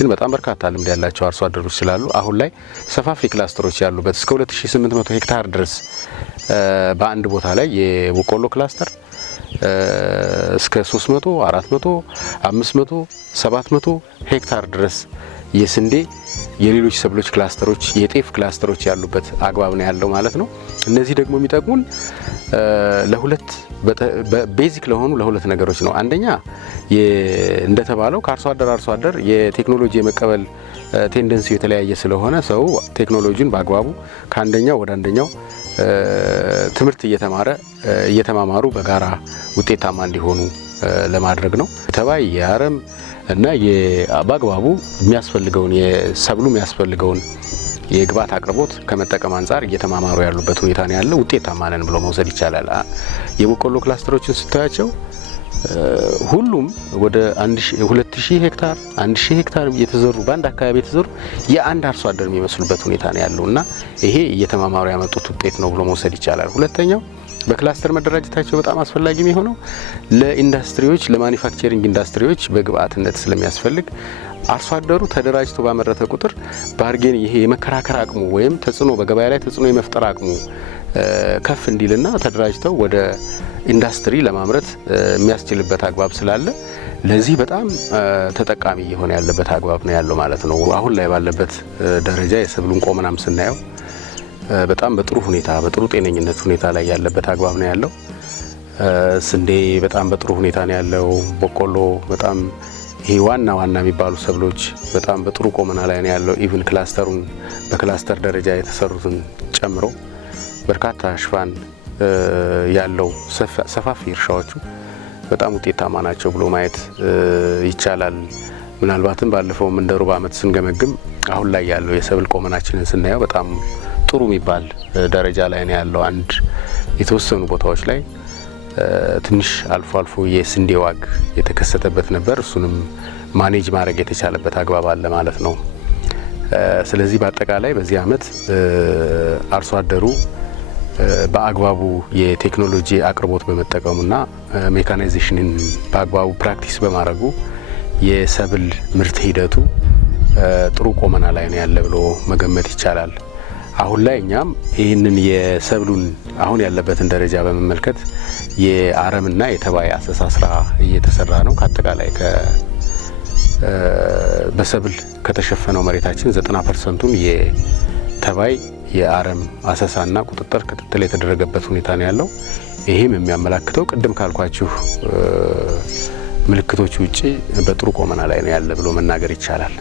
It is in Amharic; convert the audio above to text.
በክልላችን በጣም በርካታ ልምድ ያላቸው አርሶ አደሮች ስላሉ አሁን ላይ ሰፋፊ ክላስተሮች ያሉበት እስከ 2800 ሄክታር ድረስ በአንድ ቦታ ላይ የበቆሎ ክላስተር እስከ 300 400 500 700 ሄክታር ድረስ የስንዴ የሌሎች ሰብሎች ክላስተሮች የጤፍ ክላስተሮች ያሉበት አግባብ ነው ያለው ማለት ነው። እነዚህ ደግሞ የሚጠቅሙን ለሁለት ቤዚክ ለሆኑ ለሁለት ነገሮች ነው። አንደኛ እንደተባለው ከአርሶ አደር የቴክኖሎጂ የመቀበል ቴንደንሲው የተለያየ ስለሆነ ሰው ቴክኖሎጂን በአግባቡ ከአንደኛው ወደ አንደኛው ትምህርት እየተማማሩ በጋራ ውጤታማ እንዲሆኑ ለማድረግ ነው። ተባይ የአረም እና በአግባቡ የሚያስፈልገውን የሰብሉ የሚያስፈልገውን የግብዓት አቅርቦት ከመጠቀም አንፃር እየተማማሩ ያሉበት ሁኔታ ነው ያለው። ውጤታማ ነን ብሎ መውሰድ ይቻላል። የበቆሎ ክላስተሮችን ስታያቸው ሁሉም ወደ 2000 ሄክታር 1000 ሄክታር የተዘሩ በአንድ አካባቢ የተዘሩ የአንድ አርሶ አደር የሚመስሉበት ሁኔታ ነው ያለውና ይሄ እየተማማሩ ያመጡት ውጤት ነው ብሎ መውሰድ ይቻላል። ሁለተኛው በክላስተር መደራጀታቸው በጣም አስፈላጊ የሚሆነው ለኢንዱስትሪዎች ለማኒፋክቸሪንግ ኢንዱስትሪዎች በግብዓትነት ስለሚያስፈልግ አርሶ አደሩ ተደራጅቶ ባመረተ ቁጥር ባርጌን ይሄ የመከራከር አቅሙ ወይም ተጽዕኖ በገበያ ላይ ተጽዕኖ የመፍጠር አቅሙ ከፍ እንዲልና ተደራጅተው ወደ ኢንዱስትሪ ለማምረት የሚያስችልበት አግባብ ስላለ ለዚህ በጣም ተጠቃሚ የሆነ ያለበት አግባብ ነው ያለው ማለት ነው። አሁን ላይ ባለበት ደረጃ የሰብሉን ቆመናም ስናየው በጣም በጥሩ ሁኔታ በጥሩ ጤነኝነት ሁኔታ ላይ ያለበት አግባብ ነው ያለው። ስንዴ በጣም በጥሩ ሁኔታ ነው ያለው። በቆሎ በጣም ይሄ ዋና የሚባሉ ሰብሎች በጣም በጥሩ ቆመና ላይ ነው ያለው። ኢቭን ክላስተሩን በክላስተር ደረጃ የተሰሩትን ጨምሮ በርካታ ሽፋን ያለው ሰፋፊ እርሻዎቹ በጣም ውጤታማ ናቸው ብሎ ማየት ይቻላል። ምናልባትም ባለፈው እንደ ሩብ ዓመት ስንገመግም አሁን ላይ ያለው የሰብል ቆመናችንን ስናየው በጣም ጥሩ የሚባል ደረጃ ላይ ነው ያለው። አንድ የተወሰኑ ቦታዎች ላይ ትንሽ አልፎ የስንዴ ዋግ የተከሰተበት ነበር። እሱንም ማኔጅ ማድረግ የተቻለበት አግባብ አለ ማለት ነው። ስለዚህ በአጠቃላይ በዚህ ዓመት አርሶ አደሩ በአግባቡ የቴክኖሎጂ አቅርቦት በመጠቀሙና ሜካናይዜሽንን በአግባቡ ፕራክቲስ በማድረጉ የሰብል ምርት ሂደቱ ጥሩ ቆመና ላይ ነው ያለ ብሎ መገመት ይቻላል። አሁን ላይ እኛም ይህንን የሰብሉን አሁን ያለበትን ደረጃ በመመልከት የአረምና የተባይ አሰሳ ስራ እየተሰራ ነው። ከአጠቃላይ በሰብል ከተሸፈነው መሬታችን 90%ን የተባይ የአረም አሰሳና ክትትል የተደረገበት ሁኔታ ነው ያለው። ይሄም የሚያመላክተው ቅድም ካልኳችሁ ምልክቶች ውጪ በጥሩ ቆመና ላይ ነው ያለ ብሎ መናገር ይቻላል።